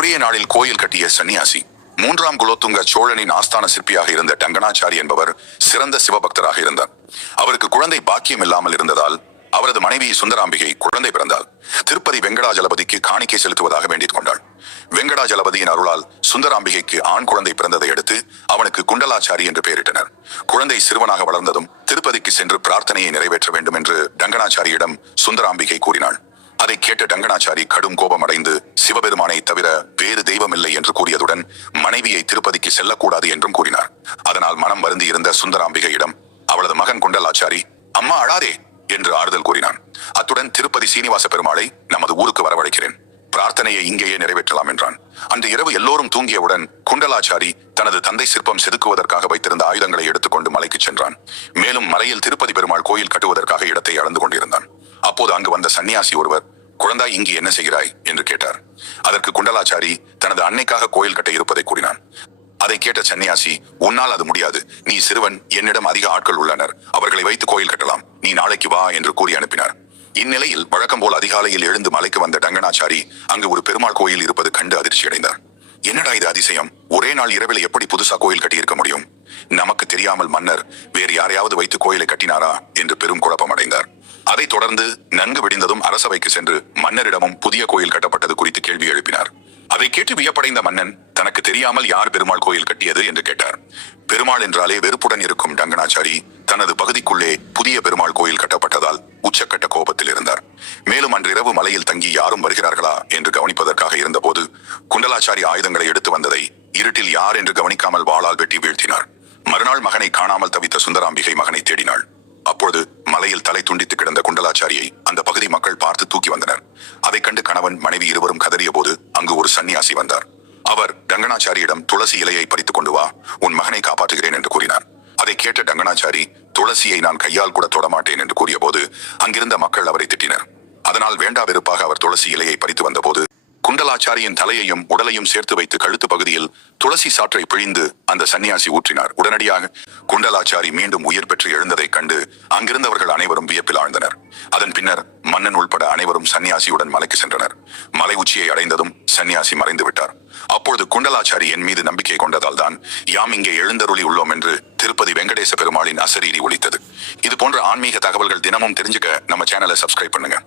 ஒரே நாளில் கோயில் கட்டிய சன்னியாசி. மூன்றாம் குலோத்துங்க சோழனின் ஆஸ்தான சிற்பியாக இருந்த டங்கனாச்சாரி என்பவர் சிறந்த சிவபக்தராக இருந்தார். அவருக்கு குழந்தை பாக்கியம் இல்லாமல் இருந்ததால் அவரது மனைவி சுந்தராம்பிகை குழந்தை பிறந்தாள். திருப்பதி வெங்கடாஜலபதிக்கு காணிக்கை செலுத்துவதாக வேண்டிக் கொண்டாள். வெங்கடாஜலபதியின் அருளால் சுந்தராம்பிகைக்கு ஆண் குழந்தை பிறந்ததை அடுத்து அவனுக்கு குண்டலாச்சாரி என்று பெயரிட்டனர். குழந்தை சிறுவனாக வளர்ந்ததும் திருப்பதிக்கு சென்று பிரார்த்தனையை நிறைவேற்ற வேண்டும் என்று டங்கனாச்சாரியிடம் சுந்தராம்பிகை கூறினாள். அதை கேட்ட டங்கனாச்சாரி கடும் கோபம் அடைந்து சிவபெருமானை தவிர வேறு தெய்வம் இல்லை என்று கூறியதுடன் மனைவியை திருப்பதிக்கு செல்லக்கூடாது என்றும் கூறினார். அதனால் மனம் வருந்தி இருந்த சுந்தராம்பிகையிடம் அவளது மகன் குண்டலாச்சாரி, அம்மா அழாதே என்று ஆறுதல் கூறினான். அத்துடன் திருப்பதி சீனிவாச பெருமாளை நமது ஊருக்கு வரவழைக்கிறேன், பிரார்த்தனையை இங்கேயே நிறைவேற்றலாம் என்றான். அன்று இரவு எல்லோரும் தூங்கியவுடன் குண்டலாச்சாரி தனது தந்தை சிற்பம் செதுக்குவதற்காக வைத்திருந்த ஆயுதங்களை எடுத்துக்கொண்டு மலைக்கு சென்றான். மேலும் மலையில் திருப்பதி பெருமாள் கோயில் கட்டுவதற்காக இடத்தை அளந்து கொண்டிருந்தான். அப்போது அங்கு வந்த சன்னியாசி ஒருவர், குழந்தாய் இங்கு என்ன செய்கிறாய் என்று கேட்டார். அதற்கு குண்டலாச்சாரி தனது அன்னைக்காக கோயில் கட்ட இருப்பதை கூறினான். அதை கேட்ட சன்னியாசி, உன்னால் அது முடியாது, நீ சிறுவன், என்னிடம் அதிக ஆட்கள் உள்ளனர், அவர்களை வைத்து கோயில் கட்டலாம், நீ நாளைக்கு வா என்று கூறி அனுப்பினார். இந்நிலையில் வழக்கம் போல் அதிகாலையில் எழுந்து மலைக்கு வந்த டங்கனாச்சாரி அங்கு ஒரு பெருமாள் கோயில் இருப்பது கண்டு அதிர்ச்சி அடைந்தார். என்னடா இது அதிசயம், ஒரே நாள் இரவில் எப்படி புதுசா கோயில் கட்டி இருக்க முடியும்? நமக்கு தெரியாமல் மன்னர் வேறு யாரையாவது வைத்து கோயிலை கட்டினாரா என்று பெரும் குழப்பம் அடைந்தார். அதைத் தொடர்ந்து நன்கு விடிந்ததும் அரசவைக்கு சென்று மன்னரிடமும் புதிய கோயில் கட்டப்பட்டது குறித்து கேள்வி எழுப்பினார். அதை கேட்டு வியப்படைந்த மன்னன் தனக்கு தெரியாமல் யார் பெருமாள் கோயில் கட்டியது என்று கேட்டார். பெருமாள் என்றாலே வெறுப்புடன் இருக்கும் டங்கனாச்சாரி தனது பகுதிக்குள்ளே புதிய பெருமாள் கோயில் கட்டப்பட்டதால் உச்சக்கட்ட கோபத்தில் இருந்தார். மேலும் அன்றிரவு மலையில் தங்கி யாரும் வருகிறார்களா என்று கவனிப்பதற்காக இருந்தபோது குண்டலாச்சாரி ஆயுதங்களை எடுத்து வந்ததை இருட்டில் யார் என்று கவனிக்காமல் வாளால் வெட்டி வீழ்த்தினார். மறுநாள் மகனை காணாமல் தவித்த சுந்தராம்பிகை மகனை தேடினாள். அப்பொழுது மலையில் தலை துண்டித்து கிடந்த குண்டலாச்சாரியை அந்த பகுதி மக்கள் பார்த்து தூக்கி வந்தனர். அதைக் கண்டு கணவன் மனைவி இருவரும் கதறிய போது அங்கு ஒரு சன்னியாசி வந்தார். அவர் டங்கனாச்சாரியிடம் துளசி இலையை பறித்துக் கொண்டு வா, உன் மகனை காப்பாற்றுகிறேன் என்று கூறினார். அதை கேட்ட டங்கனாச்சாரி, துளசியை நான் கையால் கூட தொடமாட்டேன் என்று கூறிய போது அங்கிருந்த மக்கள் அவரை திட்டினர். அதனால் வேண்டா வெறுப்பாக அவர் துளசி இலையை பறித்து வந்த போது குண்டலாச்சாரியின் தலையையும் உடலையும் சேர்த்து வைத்து கழுத்து பகுதியில் துளசி சாற்றை பிழிந்து அந்த சன்னியாசி ஊற்றினார். உடனடியாக குண்டலாச்சாரி மீண்டும் உயிர் பெற்று எழுந்ததைக் கண்டு அங்கிருந்தவர்கள் அனைவரும் வியப்பில் ஆழ்ந்தனர். அதன் பின்னர் மன்னன் உள்பட அனைவரும் சன்னியாசியுடன் மலைக்கு சென்றனர். மலை உச்சியை அடைந்ததும் சன்னியாசி மறைந்து விட்டார். அப்பொழுது குண்டலாச்சாரி என் மீது நம்பிக்கை கொண்டதால் தான் யாம் இங்கே எழுந்தருளி உள்ளோம் என்று திருப்பதி வெங்கடேச பெருமாளின் அசரீரி ஒலித்தது. இது போன்ற ஆன்மீக தகவல்கள் தினமும் தெரிஞ்சுக்க நம்ம சேனலை சப்ஸ்கிரைப் பண்ணுங்க.